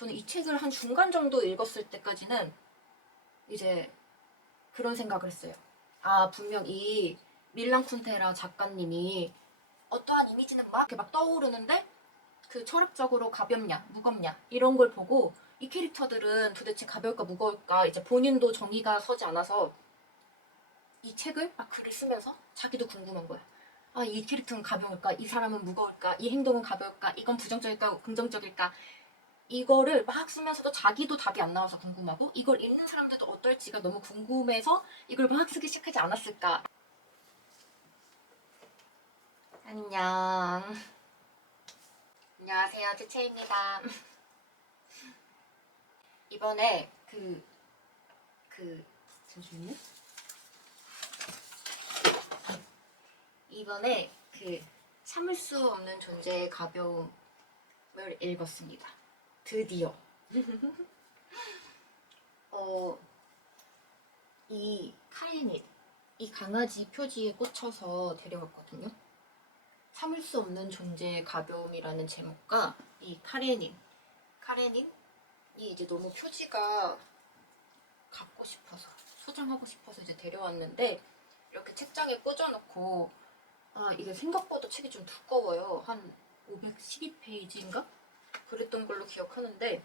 저는 이 책을 한 중간 정도 읽었을 때까지는 이제 그런 생각을 했어요. 아, 분명 이 밀란 쿤테라 작가님이 어떠한 이미지는 막 이렇게 막 떠오르는데 그 철학적으로 가볍냐 무겁냐 이런 걸 보고 이 캐릭터들은 도대체 가벼울까 무거울까 이제 본인도 정의가 서지 않아서 이 책을 글을 쓰면서 자기도 궁금한 거야. 아, 이 캐릭터는 가벼울까? 이 사람은 무거울까? 이 행동은 가벼울까? 이건 부정적일까? 긍정적일까? 이거를 막 쓰면서도 자기도 답이 안 나와서 궁금하고 이걸 읽는 사람들도 어떨지가 너무 궁금해서 이걸 막 쓰기 시작하지 않았을까. 안녕. 안녕하세요. 채채입니다. 이번에 잠시만요. 이번에 참을 수 없는 존재의 가벼움을 읽었습니다. 드디어. 이 카레닛, 이 강아지 표지에 꽂혀서 데려왔거든요. 참을 수 없는 존재의 가벼움이라는 제목과 이 카레닌이 이제 너무 표지가 갖고 싶어서 소장하고 싶어서 이제 데려왔는데 이렇게 책장에 꽂아놓고 이게 생각보다 책이 좀 두꺼워요. 한 512페이지인가? 그랬던 걸로 기억하는데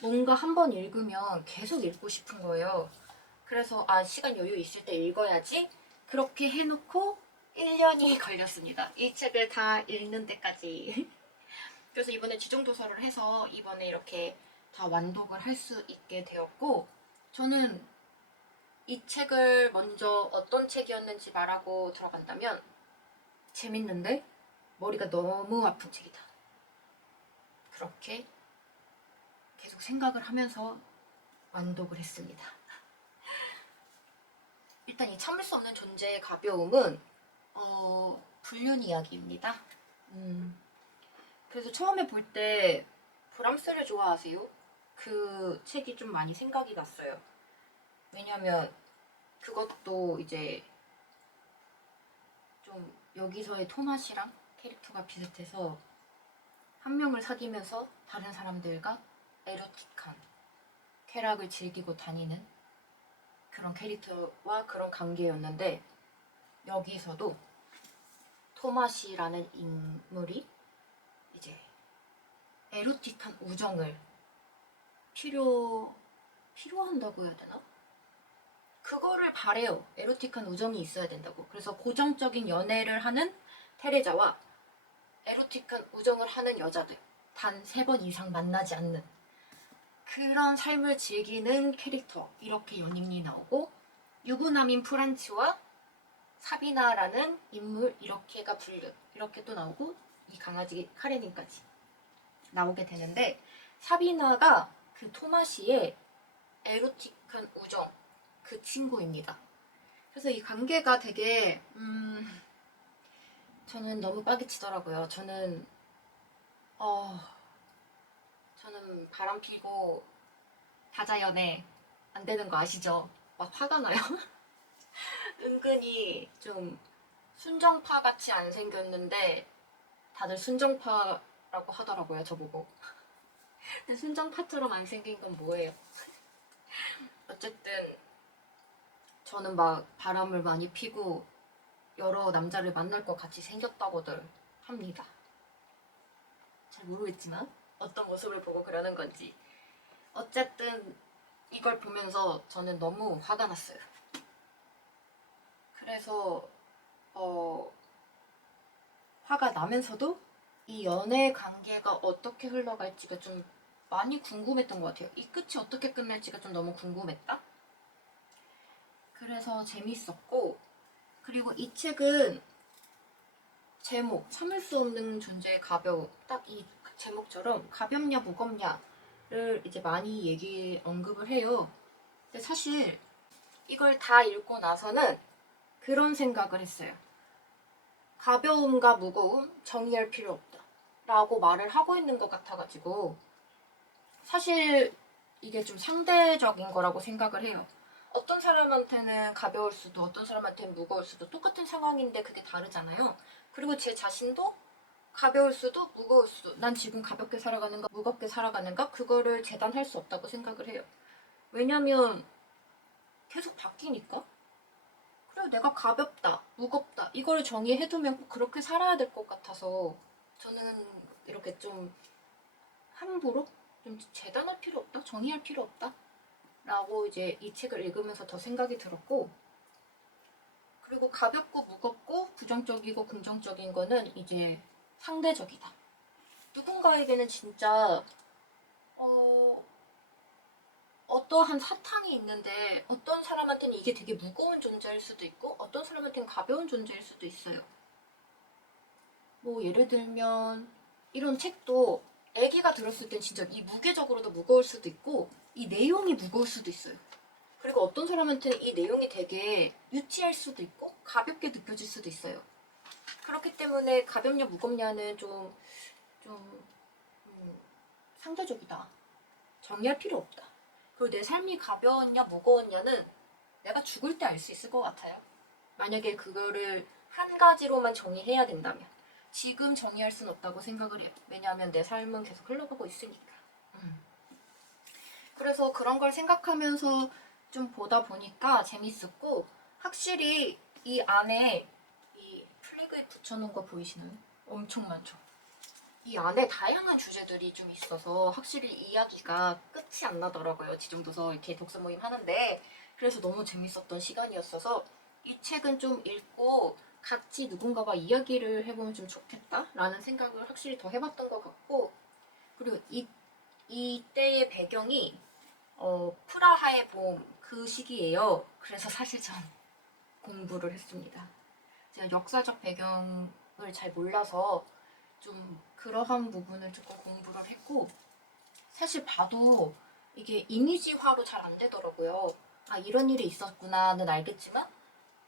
뭔가 한번 읽으면 계속 읽고 싶은 거예요. 그래서 시간 여유 있을 때 읽어야지 그렇게 해놓고 1년이 걸렸습니다. 이 책을 다 읽는 데까지. 그래서 이번에 지정도서를 해서 이번에 이렇게 다 완독을 할 수 있게 되었고 저는 이 책을 먼저 어떤 책이었는지 말하고 들어간다면 재밌는데 머리가 너무 아픈 책이다. 그렇게 계속 생각을 하면서 완독을 했습니다. 일단 이 참을 수 없는 존재의 가벼움은 불륜 이야기입니다. 그래서 처음에 볼 때 브람스를 좋아하세요? 그 책이 좀 많이 생각이 났어요. 왜냐면 그것도 이제 좀 여기서의 토마시랑 캐릭터가 비슷해서 한 명을 사귀면서 다른 사람들과 에로틱한 쾌락을 즐기고 다니는 그런 캐릭터와 그런 관계였는데 여기서도 토마시라는 인물이 이제 에로틱한 우정을 필요한다고 해야 되나? 그거를 바래요. 에로틱한 우정이 있어야 된다고. 그래서 고정적인 연애를 하는 테레자와 에로틱한 우정을 하는 여자들 단 3번 이상 만나지 않는 그런 삶을 즐기는 캐릭터 이렇게 연인이 나오고 유부남인 프란츠와 사비나라는 인물 이렇게가 불륜 이렇게 또 나오고 이 강아지 카레닌까지 나오게 되는데 사비나가 그 토마시의 에로틱한 우정 그 친구입니다. 그래서 이 관계가 되게 저는 너무 빠개치더라고요. 저는 바람 피고 다자연애 안 되는 거 아시죠? 막 화가 나요. 은근히 좀 순정파 같이 안 생겼는데 다들 순정파라고 하더라고요, 저보고. 근데 순정파처럼 안 생긴 건 뭐예요? 어쨌든 저는 막 바람을 많이 피고 여러 남자를 만날 것 같이 생겼다고들 합니다. 잘 모르겠지만 어떤 모습을 보고 그러는 건지. 어쨌든 이걸 보면서 저는 너무 화가 났어요. 그래서 화가 나면서도 이 연애 관계가 어떻게 흘러갈지가 좀 많이 궁금했던 것 같아요. 이 끝이 어떻게 끝날지가 좀 너무 궁금했다. 그래서 재밌었고 그리고 이 책은 제목 참을 수 없는 존재의 가벼움 딱 이 제목처럼 가볍냐 무겁냐를 이제 많이 언급을 해요. 근데 사실 이걸 다 읽고 나서는 그런 생각을 했어요. 가벼움과 무거움 정의할 필요 없다 라고 말을 하고 있는 것 같아가지고 사실 이게 좀 상대적인 거라고 생각을 해요. 어떤 사람한테는 가벼울 수도 어떤 사람한테는 무거울 수도 똑같은 상황인데 그게 다르잖아요. 그리고 제 자신도 가벼울 수도 무거울 수도, 난 지금 가볍게 살아가는가 무겁게 살아가는가 그거를 재단할 수 없다고 생각을 해요. 왜냐면 계속 바뀌니까. 그리고 내가 가볍다 무겁다 이걸 정의해두면 꼭 그렇게 살아야 될 것 같아서 저는 이렇게 좀 함부로 좀 재단할 필요 없다, 정의할 필요 없다 라고 이제 이 책을 읽으면서 더 생각이 들었고, 그리고 가볍고 무겁고 부정적이고 긍정적인 거는 이제 상대적이다. 누군가에게는 진짜 어떠한 사탕이 있는데 어떤 사람한테는 이게 되게 무거운 존재일 수도 있고 어떤 사람한테는 가벼운 존재일 수도 있어요. 뭐 예를 들면 이런 책도 애기가 들었을 땐 진짜 이 무게적으로도 무거울 수도 있고 이 내용이 무거울 수도 있어요. 그리고 어떤 사람한테는 이 내용이 되게 유치할 수도 있고 가볍게 느껴질 수도 있어요. 그렇기 때문에 가볍냐 무겁냐는 좀 상대적이다. 정리할 필요 없다. 그리고 내 삶이 가벼웠냐 무거웠냐는 내가 죽을 때 알 수 있을 것 같아요. 만약에 그거를 한 가지로만 정의해야 된다면 지금 정의할 수는 없다고 생각을 해요. 왜냐하면 내 삶은 계속 흘러가고 있으니까. 그래서 그런 걸 생각하면서 좀 보다 보니까 재밌었고, 확실히 이 안에 이 플래그에 붙여놓은 거 보이시나요? 엄청 많죠. 이 안에 다양한 주제들이 좀 있어서 확실히 이야기가 끝이 안 나더라고요. 지정도서 이렇게 독서 모임 하는데. 그래서 너무 재밌었던 시간이었어서 이 책은 좀 읽고 같이 누군가와 이야기를 해보면 좀 좋겠다라는 생각을 확실히 더 해봤던 것 같고, 그리고 이때의 배경이 프라하의 봄 그 시기예요. 그래서 사실 전 공부를 했습니다. 제가 역사적 배경을 잘 몰라서 좀 그러한 부분을 조금 공부를 했고, 사실 봐도 이게 이미지화로 잘 안 되더라고요. 아, 이런 일이 있었구나는 알겠지만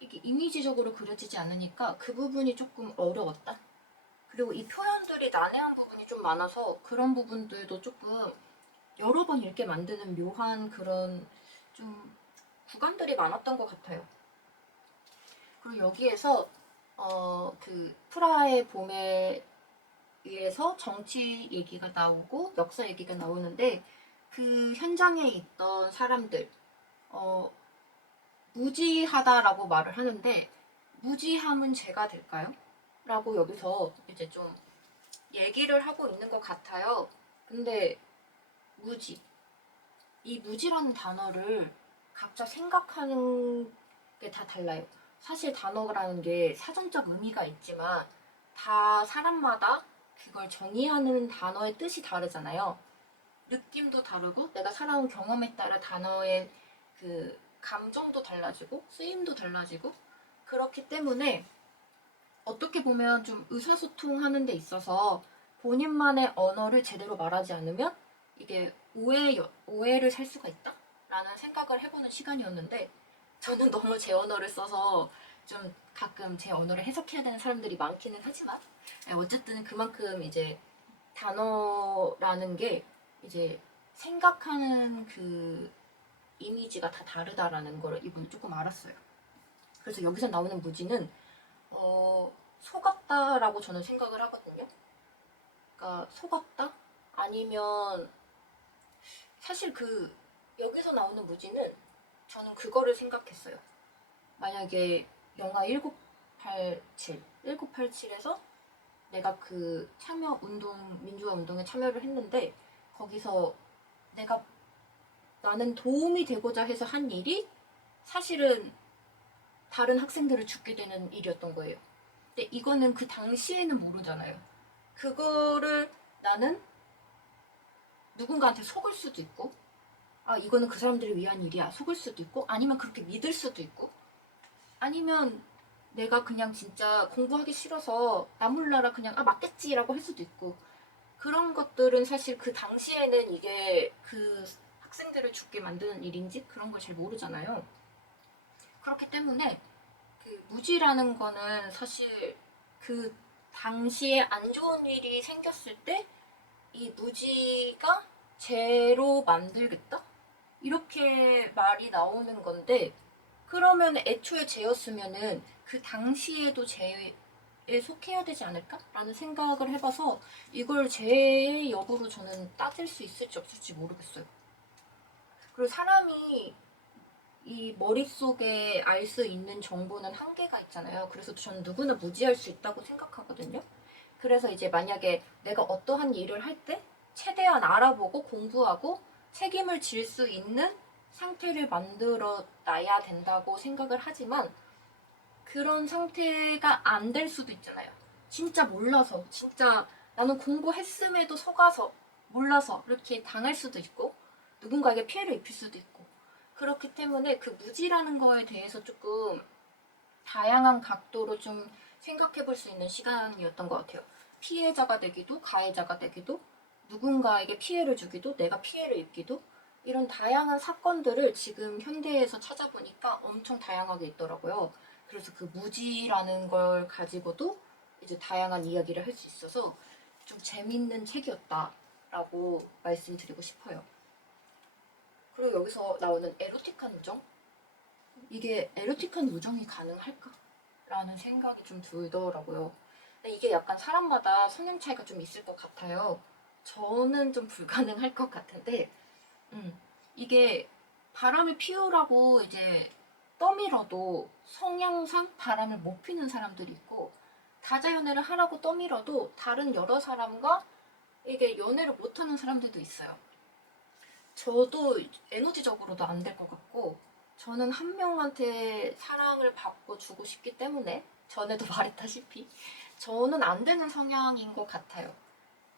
이게 이미지적으로 그려지지 않으니까 그 부분이 조금 어려웠다. 그리고 이 표현들이 난해한 부분이 좀 많아서 그런 부분들도 조금 여러 번 읽게 만드는 묘한 그런 좀 구간들이 많았던 것 같아요. 그리고 여기에서 그 프라하의 봄에 위에서 정치 얘기가 나오고 역사 얘기가 나오는데, 그 현장에 있던 사람들 무지하다라고 말을 하는데 무지함은 죄가 될까요? 라고 여기서 이제 좀 얘기를 하고 있는 것 같아요. 근데 이 무지라는 단어를 각자 생각하는 게 다 달라요. 사실 단어라는 게 사전적 의미가 있지만 다 사람마다 그걸 정의하는 단어의 뜻이 다르잖아요. 느낌도 다르고 내가 살아온 경험에 따라 단어의 그 감정도 달라지고 쓰임도 달라지고, 그렇기 때문에 어떻게 보면 좀 의사소통하는 데 있어서 본인만의 언어를 제대로 말하지 않으면 이게 오해를 살 수가 있다? 라는 생각을 해보는 시간이었는데, 저는 너무 제 언어를 써서 좀 가끔 제 언어를 해석해야 되는 사람들이 많기는 하지만 어쨌든 그만큼 이제 단어라는 게 이제 생각하는 그 이미지가 다 다르다라는 걸 이번에 조금 알았어요. 그래서 여기서 나오는 무지는 속았다라고 저는 생각을 하거든요. 그러니까 속았다? 아니면 사실 그 여기서 나오는 무지는 저는 그거를 생각했어요. 만약에 영화 1987에서 내가 그 민주화 운동에 참여를 했는데 거기서 나는 도움이 되고자 해서 한 일이 사실은 다른 학생들을 죽게 되는 일이었던 거예요. 근데 이거는 그 당시에는 모르잖아요. 그거를 나는 누군가한테 속을 수도 있고, 아, 이거는 그 사람들을 위한 일이야 속을 수도 있고, 아니면 그렇게 믿을 수도 있고, 아니면 내가 그냥 진짜 공부하기 싫어서 나 몰라라 그냥 맞겠지라고 할 수도 있고, 그런 것들은 사실 그 당시에는 이게 그 학생들을 죽게 만드는 일인지 그런 걸 잘 모르잖아요. 그렇기 때문에 그 무지라는 거는 사실 그 당시에 안 좋은 일이 생겼을 때 이 무지가 죄로 만들겠다? 이렇게 말이 나오는 건데, 그러면 애초에 죄였으면은 그 당시에도 죄였을 속해야 되지 않을까라는 생각을 해봐서 이걸 제 역으로 저는 따질 수 있을지 없을지 모르겠어요. 그리고 사람이 이 머릿속에 알 수 있는 정보는 한계가 있잖아요. 그래서 저는 누구나 무지할 수 있다고 생각하거든요. 그래서 이제 만약에 내가 어떠한 일을 할 때 최대한 알아보고 공부하고 책임을 질 수 있는 상태를 만들어 놔야 된다고 생각을 하지만 그런 상태가 안 될 수도 있잖아요. 진짜 몰라서, 진짜 나는 공부했음에도 속아서 몰라서 이렇게 당할 수도 있고 누군가에게 피해를 입힐 수도 있고 그렇기 때문에 그 무지라는 거에 대해서 조금 다양한 각도로 좀 생각해 볼 수 있는 시간이었던 것 같아요. 피해자가 되기도 가해자가 되기도 누군가에게 피해를 주기도 내가 피해를 입기도 이런 다양한 사건들을 지금 현대에서 찾아보니까 엄청 다양하게 있더라고요. 그래서 그 무지라는 걸 가지고도 이제 다양한 이야기를 할 수 있어서 좀 재밌는 책이었다라고 말씀드리고 싶어요. 그리고 여기서 나오는 에로틱한 우정? 이게 에로틱한 우정이 가능할까? 라는 생각이 좀 들더라고요. 근데 이게 약간 사람마다 성향 차이가 좀 있을 것 같아요. 저는 좀 불가능할 것 같은데, 이게 바람을 피우라고 이제 떠밀어도 성향상 바람을 못 피는 사람들이 있고, 다자연애를 하라고 떠밀어도 다른 여러 사람과 이게 연애를 못하는 사람들도 있어요. 저도 에너지적으로도 안 될 것 같고, 저는 한 명한테 사랑을 받고 주고 싶기 때문에, 전에도 말했다시피, 저는 안 되는 성향인 것 같아요.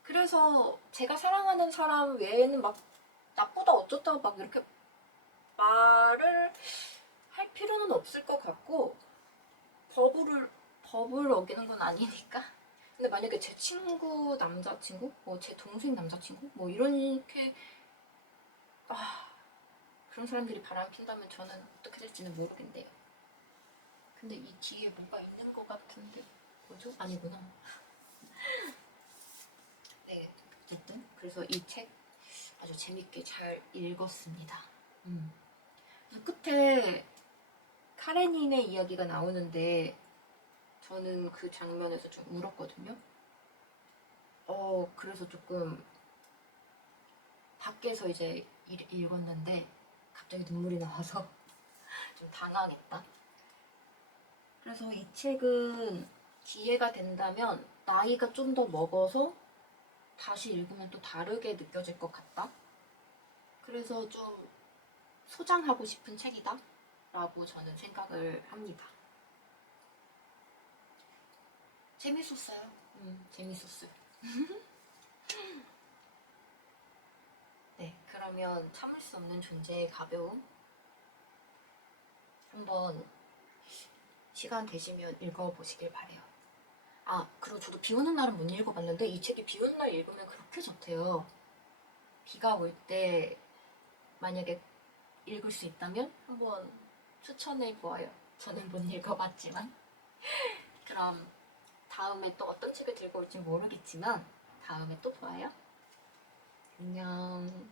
그래서 제가 사랑하는 사람 외에는 막 나보다 어쩌다 막 이렇게 말을 할 필요는 없을 것 같고, 법을 어기는 건 아니니까. 근데 만약에 제 친구 남자친구, 뭐 제 동생 남자친구, 뭐 이렇게 그런 사람들이 바람 핀다면 저는 어떻게 될지는 모르겠네요. 근데 이 뒤에 뭔가 있는 것 같은데 뭐죠? 아니구나. 네, 어쨌든 그래서 이 책 아주 재밌게 잘 읽었습니다. 그래서 끝에 카레닌의 이야기가 나오는데 저는 그 장면에서 좀 울었거든요. 그래서 조금 밖에서 이제 읽었는데 갑자기 눈물이 나와서 좀 당황했다. 그래서 이 책은 기회가 된다면 나이가 좀 더 먹어서 다시 읽으면 또 다르게 느껴질 것 같다. 그래서 좀 소장하고 싶은 책이다 라고 저는 생각을 합니다. 재밌었어요. 재밌었어요. 네, 그러면 참을 수 없는 존재의 가벼움 한번 시간 되시면 읽어보시길 바래요. 그리고 저도 비 오는 날은 못 읽어봤는데 이 책이 비 오는 날 읽으면 그렇게 좋대요. 비가 올 때 만약에 읽을 수 있다면 한번 추천해 보아요. 저는 못 읽어봤지만. 그럼 다음에 또 어떤 책을 들고 올지 모르겠지만 다음에 또 봐요. 안녕.